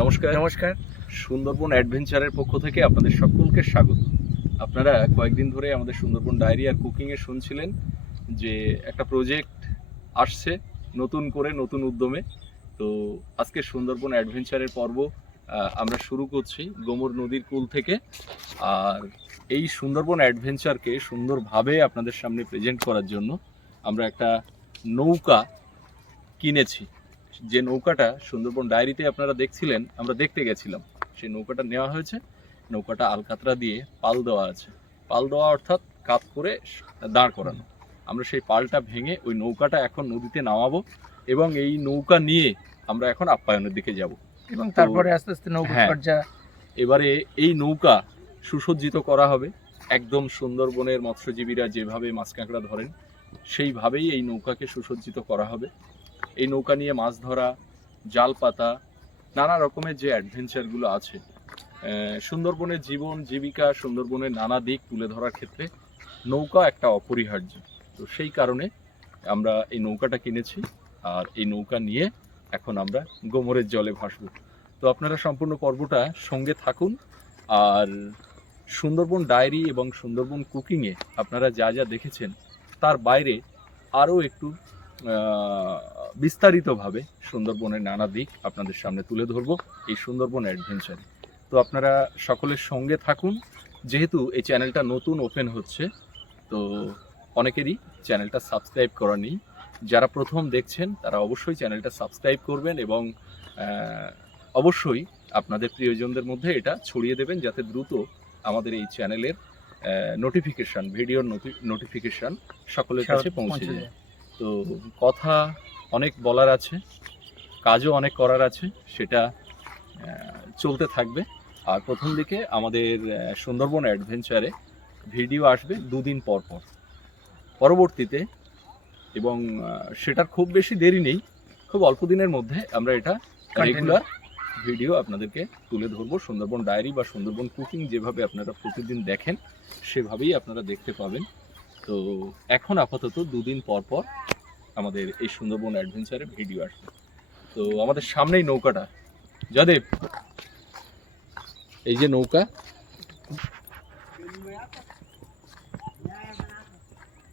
নমস্কার। নমস্কার। সুন্দরবন অ্যাডভেঞ্চারের পক্ষ থেকে আপনাদের সকলকে স্বাগত। আপনারা কয়েকদিন ধরে আমাদের সুন্দরবন ডায়েরি আর কুকিংয়ে শুনছিলেন যে একটা প্রজেক্ট আসছে নতুন করে নতুন উদ্যমে। তো আজকে সুন্দরবন অ্যাডভেঞ্চারের পর্ব আমরা শুরু করছি গোমর নদীর কুল থেকে। আর এই সুন্দরবন অ্যাডভেঞ্চারকে সুন্দরভাবে আপনাদের সামনে প্রেজেন্ট করার জন্য আমরা একটা নৌকা কিনেছি। যে নৌকাটা সুন্দরবন ডায়েরিতে আপনারা দেখছিলেন আমরা দেখতে গেছিলাম। সেই নৌকাটা নেওয়া হয়েছে। নৌকাটা আলকাতরা দিয়ে পাল দেওয়া আছে। পাল দেওয়া অর্থাৎ কাত করে দাঁড় করানো। আমরা সেই পালটা ভেঙে ওই নৌকাটা এখন নদীতে নামাবো এবং এই নৌকা নিয়ে আমরা এখন আপ্যায়নের দিকে যাব। এবং তারপরে আস্তে আস্তে নৌকা হ্যাঁ। এবারে এই নৌকা সুসজ্জিত করা হবে। একদম সুন্দরবনের মৎস্যজীবীরা যেভাবে মাছ কাঁকড়া ধরেন সেইভাবেই এই নৌকাকে সুসজ্জিত করা হবে। এই নৌকা নিয়ে মাছ ধরা, জাল পাতা, নানা রকমের যে অ্যাডভেঞ্চারগুলো আছে সুন্দরবনের জীবন, জীবিকা, সুন্দরবনের নানা দিক তুলে ধরার ক্ষেত্রে নৌকা একটা অপরিহার্য। তো সেই কারণে আমরা এই নৌকাটা কিনেছি আর এই নৌকা নিয়ে এখন আমরা গোমরের জলে ভাসবো। তো আপনারা সম্পূর্ণ পর্বটা সঙ্গে থাকুন আর সুন্দরবন ডায়েরি এবং সুন্দরবন কুকিংয়ে আপনারা যা যা দেখেছেন, তার বাইরে আরও একটু বিস্তারিতভাবে সুন্দরবনের নানা দিক আপনাদের সামনে তুলে ধরবো এই সুন্দরবন অ্যাডভেঞ্চারে। তো আপনারা সকলের সঙ্গে থাকুন যেহেতু এই চ্যানেলটা নতুন ওপেন হচ্ছে তো অনেকেরই চ্যানেলটা সাবস্ক্রাইব করা নেই। যারা প্রথম দেখছেন তারা অবশ্যই চ্যানেলটা সাবস্ক্রাইব করবেন এবং অবশ্যই আপনাদের প্রিয়জনদের মধ্যে এটা ছড়িয়ে দেবেন যাতে দ্রুত আমাদের এই চ্যানেলের নোটিফিকেশন ভিডিওর নোটিফিকেশন সকলের কাছে পৌঁছে যায়। তো কথা অনেক বলার আছে কাজও অনেক করার আছে সেটা চলতে থাকবে। আর প্রথম দিকে আমাদের সুন্দরবন অ্যাডভেঞ্চারে ভিডিও আসবে দুদিন পর পর। পরবর্তীতে এবং সেটার খুব বেশি দেরি নেই খুব অল্প দিনের মধ্যে আমরা এটা. রেগুলার ভিডিও আপনাদেরকে তুলে ধরবো। সুন্দরবন ডায়েরি বা সুন্দরবন কুকিং যেভাবে আপনারা প্রতিদিন দেখেন সেভাবেই আপনারা দেখতে পাবেন। তো এখন আপাতত দুদিন পর পর আমাদের এই সুন্দরবন অ্যাডভেঞ্চারে ভিডিও আসবে। তো আমাদের সামনেই নৌকাটা। যাদেব এই যে নৌকা।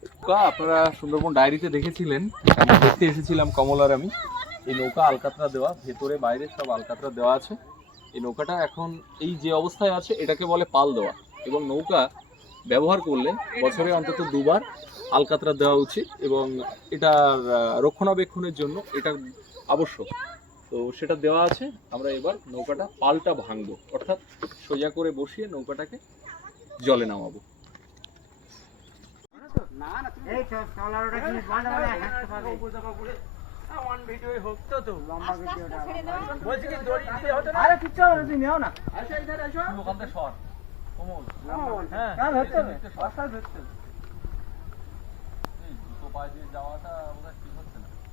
নৌকা আপনারা সুন্দরবন ডায়েরিতে দেখেছিলেন। আমরা দেখতে এসেছিলাম কমলার আমি। এই নৌকা আলকাতরা দেওয়া, ভেতরে বাইরে সব আলকাতরা দেওয়া আছে। এই নৌকাটা এখন এই যে অবস্থায় আছে, এটাকে বলে পাল দেওয়া। এবং নৌকা ব্যবহার করলে বছরে অন্তত দুবার আলকাতরা দেওয়া উচিত এবং এটার আহ, রক্ষণাবেক্ষণের জন্য এটা আবশ্যক। তো সেটা দেওয়া আছে। আমরা এবার নৌকাটা পালটা ভাঙবো। অর্থাৎ সোজা করে বসিয়ে নৌকাটাকে জলে নামাবো। কোমল। হ্যাঁ কাজ হচ্ছে না অসাল হচ্ছে না। দুটো পায়ে দিয়ে যাওয়াটা বোধহয় ঠিক হচ্ছে না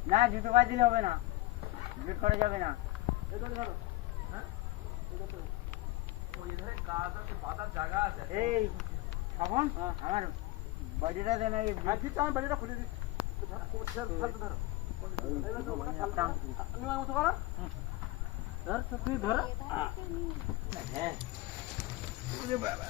না। জুতো পায়ে দিলে হবে না। জুট করা যাবে না। এই তখন আমার বডিটা দেন এই আমার বডিটা খুলে দিচ্ছি। ধর তো তুই ধর। হ্যাঁ। ফেলাক দেবা আচ্ছা ঢিলে দাও না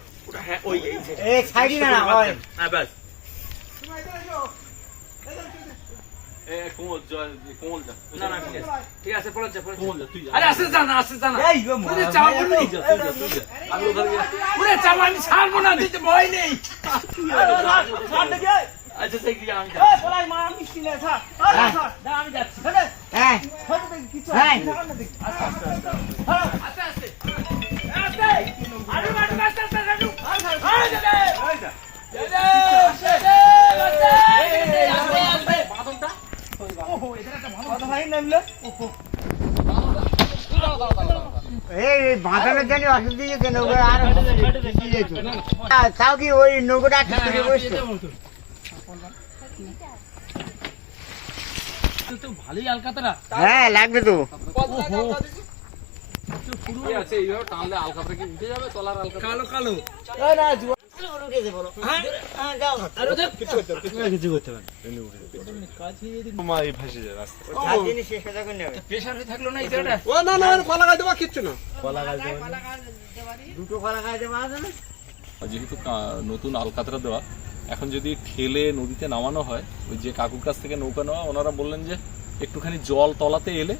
ওই এ কোমল জল কোমল যা ঠিক আছে। পড়া যা। পড়া যা তুই যা আরে আসতে জানা আসতে জানা ওরে চাপ বললি আমি ওখানে গিয়ে- ওরে চাপ আমি ছাড়বো না দিতে ভয় নেই। আচ্ছা সেই কি আমি যাচ্ছি। না, আমি যাচ্ছি। হ্যাঁ। হ্যাঁ। আস্তে আস্তে। আস্তে আরে মার মার আস্তে আস্তে রাজু আরে দে দে দে আস্তে আস্তে কত ভাই নামলো এই বাঁধানোর জন্য অসুবিধা নৌকা আর। আহ, তাও কি ওই নৌকাটা করে তো ভালোই আলকাতরা। হ্যাঁ লাগবে তো। কালো কালো। প্রেশার যেহেতু নতুন আলকাতরা দেওয়া এখন যদি ঠেলে নদীতে নামানো হয় ওই যে কাকুর কাছ থেকে নৌকা নেওয়া ওনারা বললেন যে একটুখানি জল তলাতে এলে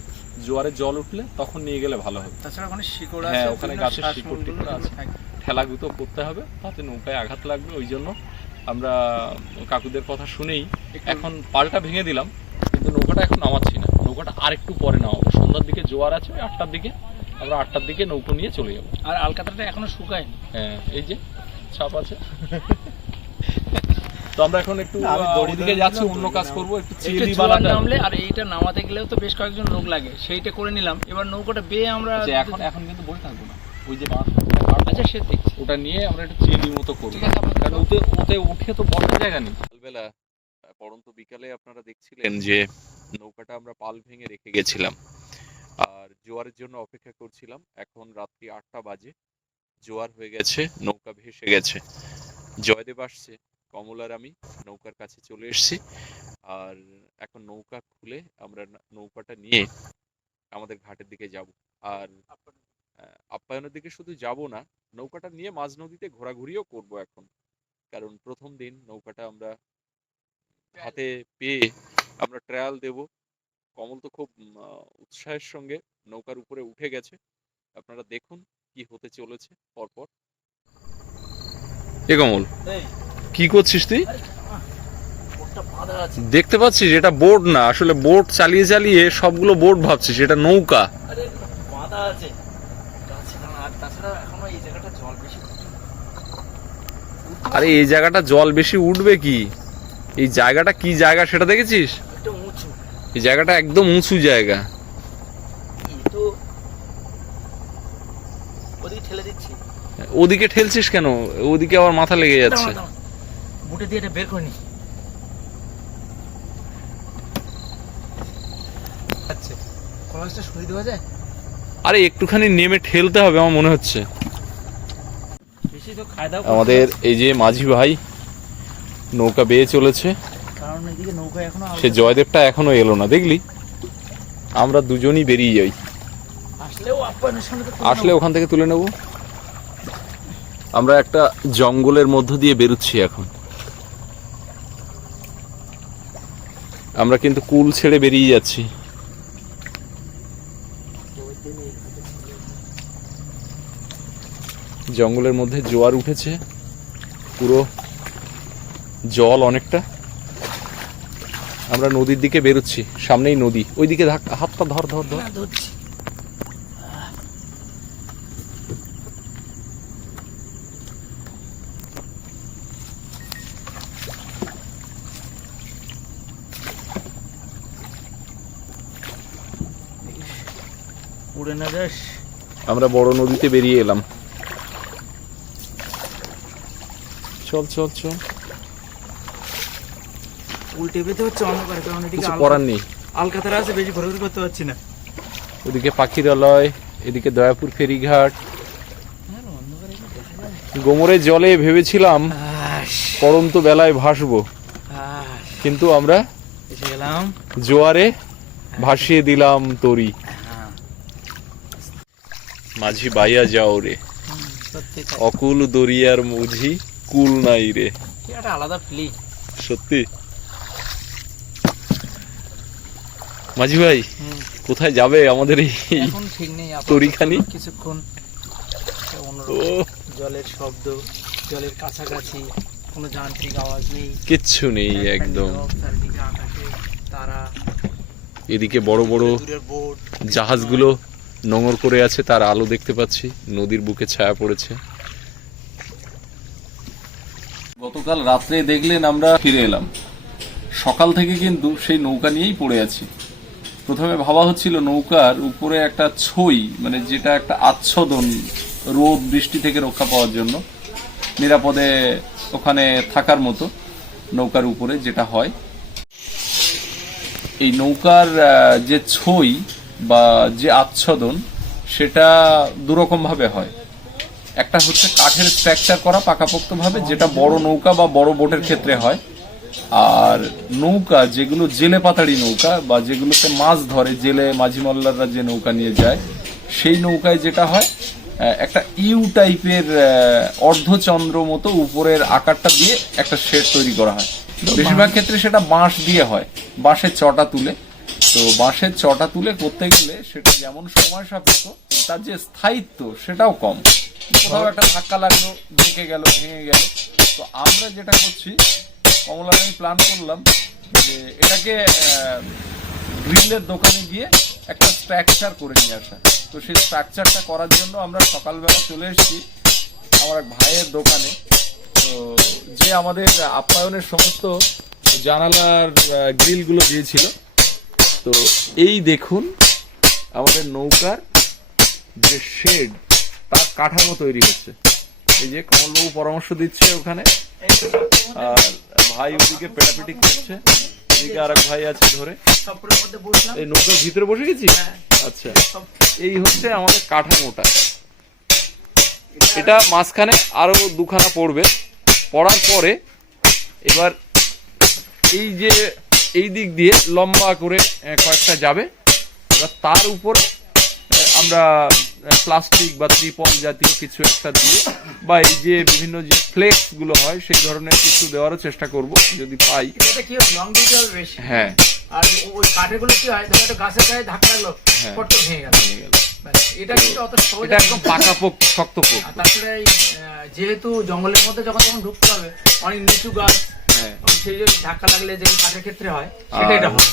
জোয়ারে জল উঠলে তখন নিয়ে গেলে ভালো হবে তাছাড়া ওখানে শিকড় হ্যাঁ, আছে ওখানে গাছের শিকড় টিকড় আছে। ঠেলাগুতো করতে হবে তাতে নৌকায় আঘাত লাগবে ওই জন্য আমরা কাকুদের কথা শুনেই এখন পালটা ভেঙে দিলাম কিন্তু নৌকাটা এখন নামাচ্ছি না। নৌকাটা আরেকটু পরে নামাবো। সন্ধ্যার দিকে জোয়ার আছে ওই আটটার দিকে। আমরা আটটার দিকে নৌকো নিয়ে চলে যাব। আর আলকাতরাটা এখনও শুকায়নি। হ্যাঁ এই যে ছাপ আছে। তো আমরা এখন একটু ওদিকে যাচ্ছি অন্য কাজ করব একটু একটু চিলি বানাতে নামলে আর এইটা নামাতে গেলেও তো বেশ কয়েকজন লোক লাগে। সেইটা করে নিলাম। এবার নৌকাটা বেয়ে আমরা আচ্ছা এখন এখন কিন্তু বসে থাকব না। ওই যে বাঁশ আচ্ছা সে দেখছি। ওটা নিয়ে আমরা একটু চিলি মতো করব। কারণ ওতে ওতে উঠে তো বসার জায়গা নেই। সকালবেলা পড়ন্ত বিকালে আপনারা দেখছিলেন যে নৌকাটা আমরা পাল ভেঙে রেখে গেছিলাম। আর জোয়ারের জন্য অপেক্ষা করছিলাম। এখন রাত্রি আটটা বাজে। জোয়ার হয়ে গেছে নৌকা ভেসে গেছে। জয়দেব আসছে কমলার আমি নৌকার কাছে চলে এসেছি। আর এখন নৌকা খুলে আমরা নৌকাটা নিয়ে আমাদের ঘাটের দিকে যাব। আর আপ্যায়নের দিকে শুধু যাব না নৌকাটা নিয়ে মাঝ নদীতে ঘোরাঘুরিও করব এখন। কারণ প্রথম দিন নৌকাটা আমরা হাতে পেয়ে আমরা ট্রায়াল দেব। কমল তো খুব উৎসাহের সঙ্গে নৌকার উপরে উঠে গেছে। আপনারা দেখুন কি হতে চলেছে পরপর। এ কমল কি করছিস তুই? দেখতে পাচ্ছিস এটা বোট না আসলে বোট চালিয়ে চালিয়ে সবগুলো বোট ভাবছিস এটা নৌকা। বাধা আছে গাছে না, আর তাছাড়া এখনও এই জায়গাটা জল বেশি আরে এই জায়গাটা জল বেশি উঠবে কি? এই জায়গাটা কি জায়গা সেটা দেখেছিস? এই জায়গাটা একদম উঁচু জায়গা। ওদিকে ঠেলছিস কেন? ওদিকে আবার মাথা লেগে যাচ্ছে। বুটে দিয়ে এটা বের করে নি। আচ্ছা কলাসটা সরিয়ে দেওয়া যায়? আরে একটুখানি নেমে ঠেলতে হবে আমার মনে হচ্ছে। আমাদের এই যে মাঝি ভাই নৌকা বেয়ে চলেছে। সে জয়দেবটা এখনও এলো না দেখলি? আমরা দুজনই বেরিয়ে যাই। আসলে ওখান থেকে তুলে নেব। আমরা একটা জঙ্গলের মধ্য দিয়ে বেরোচ্ছি এখন। আমরা কিন্তু কুল ছেড়ে বেরিয়ে যাচ্ছি। জঙ্গলের মধ্যে জোয়ার উঠেছে। পুরো জল অনেকটা। আমরা নদীর দিকে বেরোচ্ছি সামনেই নদী। ওইদিকে হাতটা ধর ধর ধর। আমরা বড় নদীতে বেরিয়ে এলাম। চল চল চল। উল্টে পেতে হচ্ছে অন্ধকারে কারণ এদিকে কিছু করার নেই। আলকাতারা আছে বেশি ঘোরাঘুরি করতে পারছি না। ওদিকে পাখিরালয় এদিকে দয়াপুর ফেরিঘাট। গোমরের জলে ভেবেছিলাম পরন্ত বেলায় ভাসবো। কিন্তু আমরা জোয়ারে ভাসিয়ে দিলাম তরি। মাঝি বাইয়া যাও রে। অকুল দরিয়ার মুঝি। কুল নাই রে। একটা আলাদা ফিলিং সত্যি? মাঝি ভাই কোথায় যাবে আমাদের এই এখন ঠিক নেই তরিখানি? কিছুক্ষণ জলের শব্দ জলের কাছাকাছি কোনো যান্ত্রিক আওয়াজ নেই। কিচ্ছু নেই একদম। তারা। এদিকে বড় বড় জাহাজগুলো নোঙর করে আছে তার আলো দেখতে পাচ্ছি। নদীর বুকে ছায়া পড়েছে। গতকাল রাত্রে দেখলেন আমরা ফিরে এলাম। সকাল থেকে কিন্তু সেই নৌকা নিয়েই পড়ে আছি। প্রথমে ভাবা হচ্ছিল নৌকার উপরে একটা ছই মানে যেটা একটা আচ্ছাদন রোদ বৃষ্টি থেকে রক্ষা পাওয়ার জন্য, নিরাপদে ওখানে থাকার মতো নৌকার উপরে যেটা হয়। এই নৌকার যে ছই বা যে আচ্ছাদন, সেটা দুরকম ভাবে হয়। একটা হচ্ছে কাঠের স্ট্রাকচার করা পাকাপোক্তভাবে যেটা বড় নৌকা বা বড় বোটের ক্ষেত্রে হয়। আর নৌকা যেগুলো জেলে পাতাড়ি নৌকা বা যেগুলোতে মাছ ধরে জেলে মাঝি মল্লাররা যে নৌকা নিয়ে যায় সেই নৌকায় যেটা হয় একটা ইউ টাইপের অর্ধচন্দ্র মতো উপরের আকারটা দিয়ে একটা শেড তৈরি করা হয়। বেশিরভাগ ক্ষেত্রে সেটা বাঁশ দিয়ে হয় বাঁশের চটা তুলে। তো বাঁশের চটা তুলে করতে গেলে সেটা যেমন সময় সাপেক্ষ তার যে স্থায়িত্ব সেটাও কম। কোথাও একটা ধাক্কা লাগল, ভেঙে গেল ভেঙে গেল। তো আমরা যেটা করছি, কমলা আমি প্ল্যান করলাম যে এটাকে গ্রিলের দোকানে গিয়ে একটা স্ট্রাকচার করে নিয়ে আসা। তো সেই স্ট্রাকচারটা করার জন্য আমরা সকালবেলা চলে এসেছি আমার এক ভাইয়ের দোকানে। তো যে আমাদের আপ্যায়নের সমস্ত জানালার গ্রিলগুলো দিয়েছিল। তো এই দেখুন আমাদের নৌকার যে শেড তার কাঠামো তৈরি হচ্ছে। এই যে কমলবাবু পরামর্শ দিচ্ছে ওখানে। আর ভাই ওদিকে পেটাপিটি করছে। এদিকে আর ভাই আছে ধরে। এই নৌকার ভিতরে বসে গেছি? হ্যাঁ। আচ্ছা। এই হচ্ছে আমাদের কাঠামোটা। এটা মাঝখানে আরও দুখানা পড়বে। পড়ার পরে এবার এই যে এই দিক দিয়ে লম্বা করে কয়েকটা যাবে। এবার তার উপর আমরা প্লাস্টিক বা ত্রিপল জাতীয় কিছু একটা দিয়ে বা এই যে বিভিন্ন যে ফ্লেক্সগুলো হয় সেই ধরনের কিছু দেওয়ারও চেষ্টা করব যদি পাই। এটা কি লং দিতে হবে বেশি হ্যাঁ। আর ওই কি হয়? ধরো গাছের গায়ে ধাক্কা লাগল হ্যাঁ। ভেঙে গেল। ভেঙে গেল। এটা কিন্তু অত সহজ এটা একদম তারপরে এই, আহ, যেহেতু জঙ্গলের মধ্যে যখন তখন ঢুকতে হবে অনেক নিচু গাছ হ্যাঁ। সেই যে ধাক্কা লাগলে যে কাঠের ক্ষেত্রে হয় সেটা এটা হয়।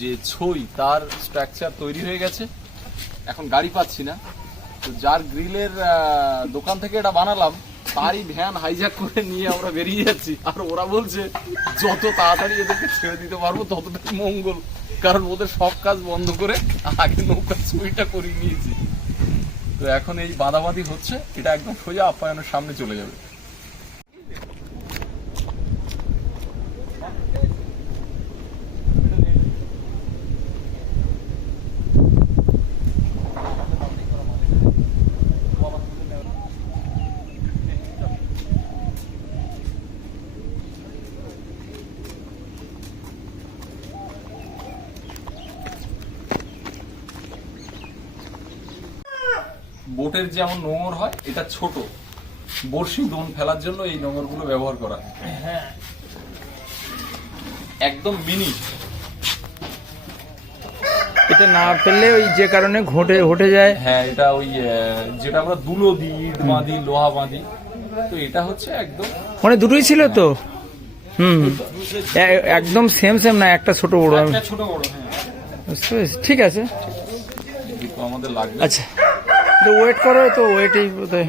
যে ছই, তার স্ট্রাকচার তৈরি হয়ে গেছে। এখন গাড়ি পাচ্ছি না। তো যার গ্রিলের দোকান থেকে এটা বানালাম, তারই ভ্যান হাইজ্যাক করে নিয়ে আমরা বেরিয়ে যাচ্ছি। আর ওরা বলছে, যত তাড়াতাড়ি এদেরকে ছেড়ে দিতে পারব, ততটাই মঙ্গল। কারণ ওদের সব কাজ বন্ধ করে আগে নৌকা ছুরিটা করিয়ে নিয়েছি। তো এখন এই বাঁধাবাঁধি হচ্ছে, এটা একদম সোজা আপ্যায়নের সামনে চলে যাবে। বোটের যেমন নোঙর হয় এটা ছোট। বড়শি দোন ফেলার জন্য এই নোঙরগুলো ব্যবহার করা হ্যাঁ। একদম মিনি। এটা না ফেললে ওই যে কারণে ঘটে ঘটে যায়। হ্যাঁ এটা ওই যেটা আমরা দুলো দিই ইট বাঁধি লোহা বাঁধি। তো এটা হচ্ছে একদম মানে দুটোই ছিল তো? হুম। একদম সেম সেম না একটা ছোট বড়। একটা ছোট বড় হ্যাঁ। বুঝতে ঠিক আছে। কিন্তু আমাদের লাগবে। আচ্ছা। তো ওয়েট করো তো ওয়েটই বোধহয়।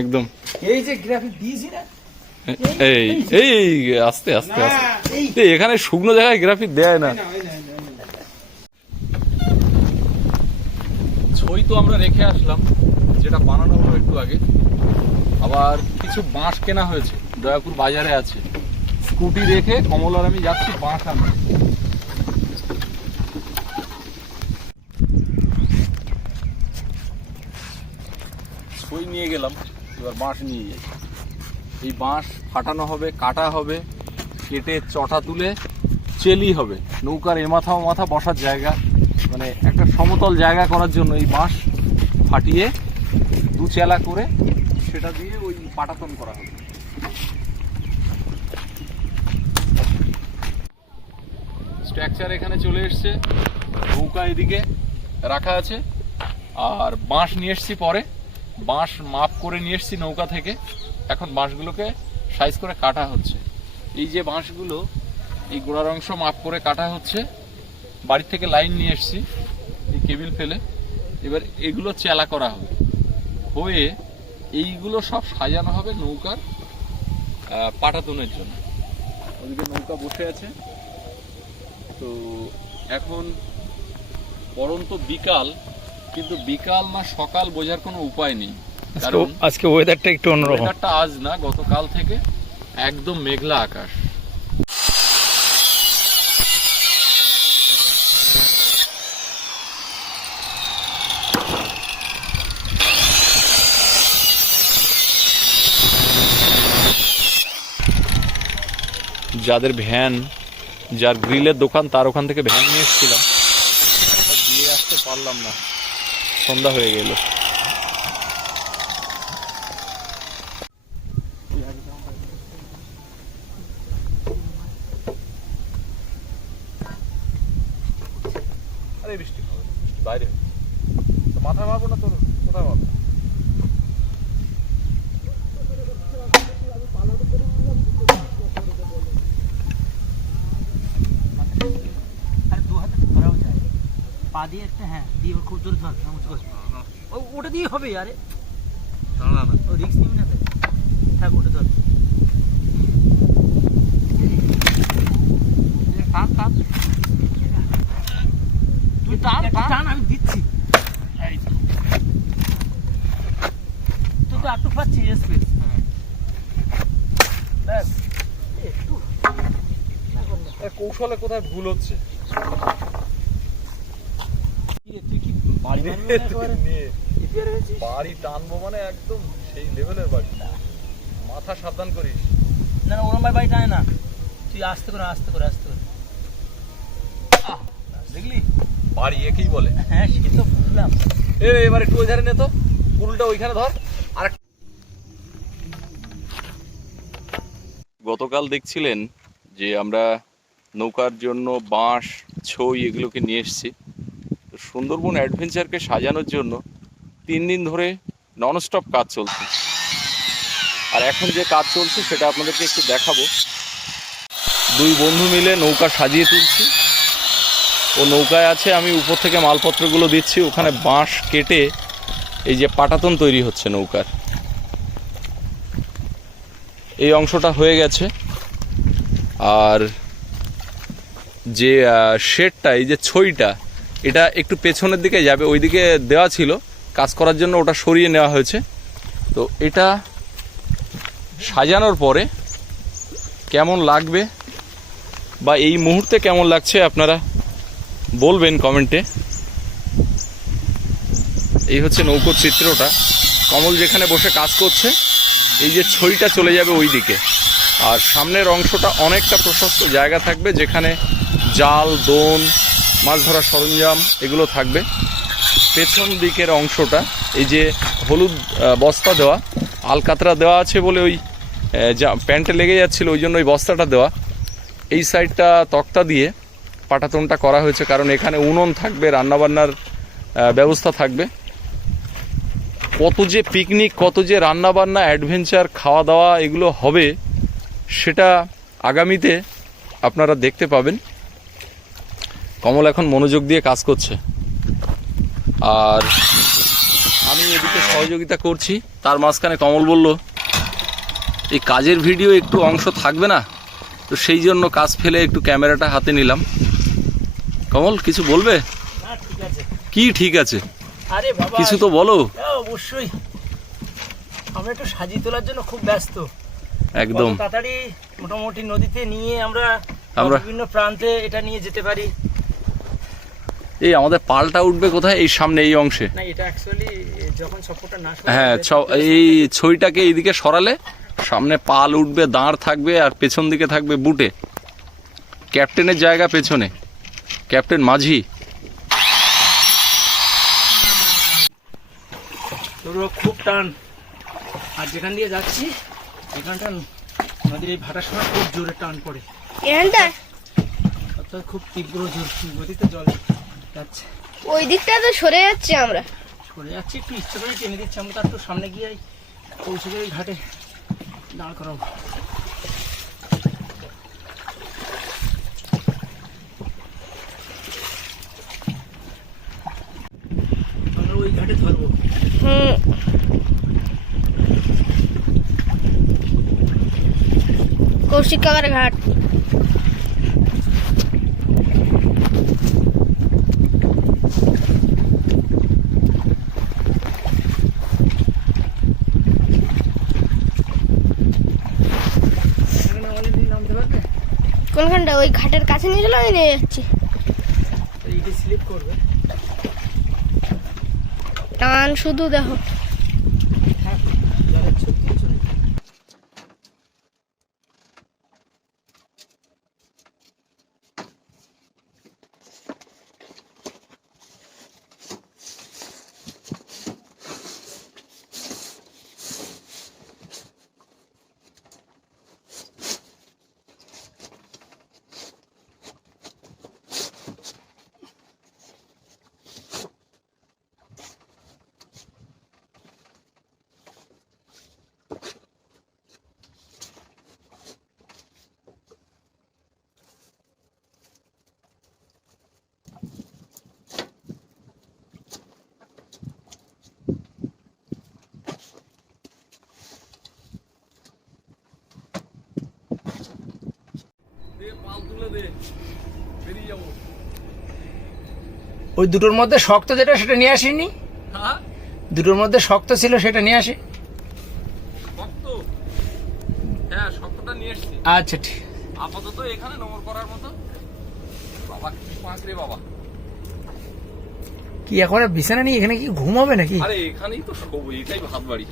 একদম। এই যে গ্রাফিক দিয়েছি না? এই এই আস্তে আস্তে আস্তে। এই, এখানে শুকনো জায়গায় গ্রাফিক দেয় না। ছই তো আমরা রেখে আসলাম যেটা বানানো হলো একটু আগে। আবার কিছু বাঁশ কেনা হয়েছে দয়াপুর বাজারে আছে। স্কুটি রেখে কমলার আমি যাচ্ছি বাঁশ আনতে। ছই নিয়ে গেলাম, এবার বাঁশ নিয়ে যাই। এই বাঁশ ফাটানো হবে, কাটা হবে, কেটে চটা তুলে চেলি হবে। নৌকার এ মাথা ও মাথা বসার জায়গা মানে একটা সমতল জায়গা করার জন্য এই বাঁশ ফাটিয়ে দু চেলা করে সেটা দিয়ে ওই পাটাতন করা হবে। স্ট্রাকচার এখানে চলে এসছে, নৌকা এদিকে রাখা আছে, আর বাঁশ নিয়ে এসছি পরে। বাঁশ মাপ করে নিয়ে এসেছি নৌকা থেকে। এখন বাঁশগুলোকে সাইজ করে কাটা হচ্ছে। এই যে বাঁশগুলো, এই গোড়ার অংশ মাপ করে কাটা হচ্ছে। বাড়ি থেকে লাইন নিয়ে এসেছি, এই কেবিল ফেলে। এবার এগুলো চেলা করা হবে। হয়ে এইগুলো সব সাজানো হবে নৌকার পাটাতনের জন্য। ওদিকে নৌকা বসে আছে। তো এখন পরন্ত বিকাল কিন্তু বিকাল না সকাল বোঝার কোনো উপায় নেই। কারণ আজকে ওয়েদারটা একটু অন্যরকম। ওয়েদারটা আজ না গতকাল থেকে একদম মেঘলা আকাশ। যাদের ভ্যান যার গ্রিলের দোকান তার ওখান থেকে ভ্যান নিয়ে এসেছিলাম। দিয়ে আসতে পারলাম না। সন্ধ্যা হয়ে গেল। আরে বৃষ্টি হবে বাইরে। হবে। তো মাথা মারবো না তোর? কোথায় মারবো? দু হাতে ধরাও যায়। পা দিয়ে একটা হ্যাঁ দিয়ে খুব জোরে ধর হ্যাঁ, উঁচু কর। ও ওটা দিয়ে হবে আরে। দাঁড়া না। ও রিক্স নিবি না তো। থাক ওটা ধর। টান টান তুই টান টান আমি দিচ্ছি। তুই তো। আটটু পাচ্ছিস স্পেস ব্যাস। একটু। কৌশলে কোথায় ভুল হচ্ছে? তুই কি বাড়ি? নিয়ে? বাড়ি টানবো মানে একদম সেই লেভেলের বাড়ি। মাথা সাবধান করিস। না না ওরম ভাই বাড়ি টানে না। তুই আস্তে করে আস্তে করে আস্তে করে। দেখলি? বাড়ি একেই বলে। হ্যাঁ সে তো বুঝলাম। এ এবার একটু ওই ধারে নে তো। কুলটা ওইখানে ধর। আর গতকাল দেখছিলেন যে আমরা নৌকার জন্য বাঁশ ছই এগুলোকে নিয়ে এসেছি। তো সুন্দরবন অ্যাডভেঞ্চারকে সাজানোর জন্য তিন দিন ধরে ননস্টপ কাজ চলছে। আর এখন যে কাজ চলছে, সেটা আপনাদেরকে একটু দেখাবো। দুই বন্ধু মিলে নৌকা সাজিয়ে তুলছি। ও নৌকায় আছে, আমি উপর থেকে মালপত্রগুলো দিচ্ছি। ওখানে বাঁশ কেটে এই যে পাটাতন তৈরি হচ্ছে নৌকার। এই অংশটা হয়ে গেছে। আর যে শেডটা, এই যে ছইটা, এটা একটু পেছনের দিকে যাবে, ওইদিকে দেওয়া ছিল। কাজ করার জন্য ওটা সরিয়ে নেওয়া হয়েছে। তো এটা সাজানোর পরে কেমন লাগবে বা এই মুহূর্তে কেমন লাগছে আপনারা বলবেন কমেন্টে। এই হচ্ছে নৌকোর চিত্রটা। কমল যেখানে বসে কাজ করছে, এই যে ছইটা চলে যাবে ওই দিকে আর সামনের অংশটা অনেকটা প্রশস্ত জায়গা থাকবে, যেখানে জাল, দোন, মাছ ধরার সরঞ্জাম, এগুলো থাকবে। পেছন দিকের অংশটা, এই যে হলুদ বস্তা দেওয়া, আলকাতরা দেওয়া আছে বলে ওই যা প্যান্টে লেগে যাচ্ছিল, ওই জন্য ওই বস্তাটা দেওয়া। এই সাইডটা তক্তা দিয়ে পাটাতনটা করা হয়েছে, কারণ এখানে উনুন থাকবে, রান্নাবান্নার ব্যবস্থা থাকবে। কত যে পিকনিক, কত যে রান্নাবান্না, অ্যাডভেঞ্চার খাওয়া দাওয়া এগুলো হবে, সেটা আগামীতে আপনারা দেখতে পাবেন। কমল এখন মনোযোগ দিয়ে কাজ করছে। আর আমি এদিকে সহযোগিতা করছি। তার মাঝখানে কমল বলল এই কাজের ভিডিও একটু অংশ থাকবে না? তো সেই জন্য কাজ ফেলে একটু ক্যামেরাটা হাতে নিলাম। কমল কিছু বলবে? ঠিক আছে। কি ঠিক আছে? আরে কিছু তো বলো। হ্যাঁ, অবশ্যই। আমরা একটু সাজিয়ে তোলার জন্য খুব ব্যস্ত। একদম। তাড়াতাড়ি মোটামুটি নদীতে নিয়ে আমরা আমরা- বিভিন্ন প্রান্তে এটা নিয়ে যেতে পারি। এই আমাদের পালটা উঠবে কোথায়? এই সামনে এই অংশে। এটা অ্যাকচুয়ালি যখন সফরটা না শুরু হ্যাঁ ছ- এই ছইটাকে এইদিকে সরালে সামনে পাল উঠবে দাঁড় থাকবে আর পেছন দিকে থাকবে বুটে। ক্যাপ্টেনের জায়গা পেছনে। ক্যাপ্টেন মাঝি। খুব টান। আর যেখান দিয়ে যাচ্ছি এখানটা নদীর এই ভাটার সময় খুব জোরে টান পড়ে। খুব তীব্র জোর গতিতে জল। যাচ্ছে। ওই দিকটা তো সরে যাচ্ছে আমরা। সরে যাচ্ছে একটু ইচ্ছে করে টেনে দিচ্ছে। আমরা তার একটু সামনে গিয়ে পৌঁছে গিয়ে ঘাটে দাঁড় করাবো। আমরা ওই ঘাটে ধরবো। হুম। কৌশিক কাকার ঘাট এখানে আমাদের দিন নামতে পারবে কোনখানটা ওই ঘাটের কাছে নিয়ে চলো আমি নিয়ে যাচ্ছি। টান শুধু দেখো হ্যাঁ জলের ছোট কিছু নেই। ওই দুটোর মধ্যে শক্ত যেটা সেটা নিয়ে আসিনি। হ্যাঁ? দুটোর মধ্যে শক্ত ছিল সেটা নিয়ে আসি। হ্যাঁ শক্তটা নিয়ে এসছি। আচ্ছা ঠিক। আপাতত এখানে নোংর করার মতো। বাবা কি পাঁচ রে বাবা। কি এখন বিছানা নেই এখানে কি ঘুমাবে নাকি? আরে এখানেই তো শোবো এটাই ভাত বাড়ি।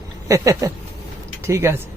ঠিক আছে।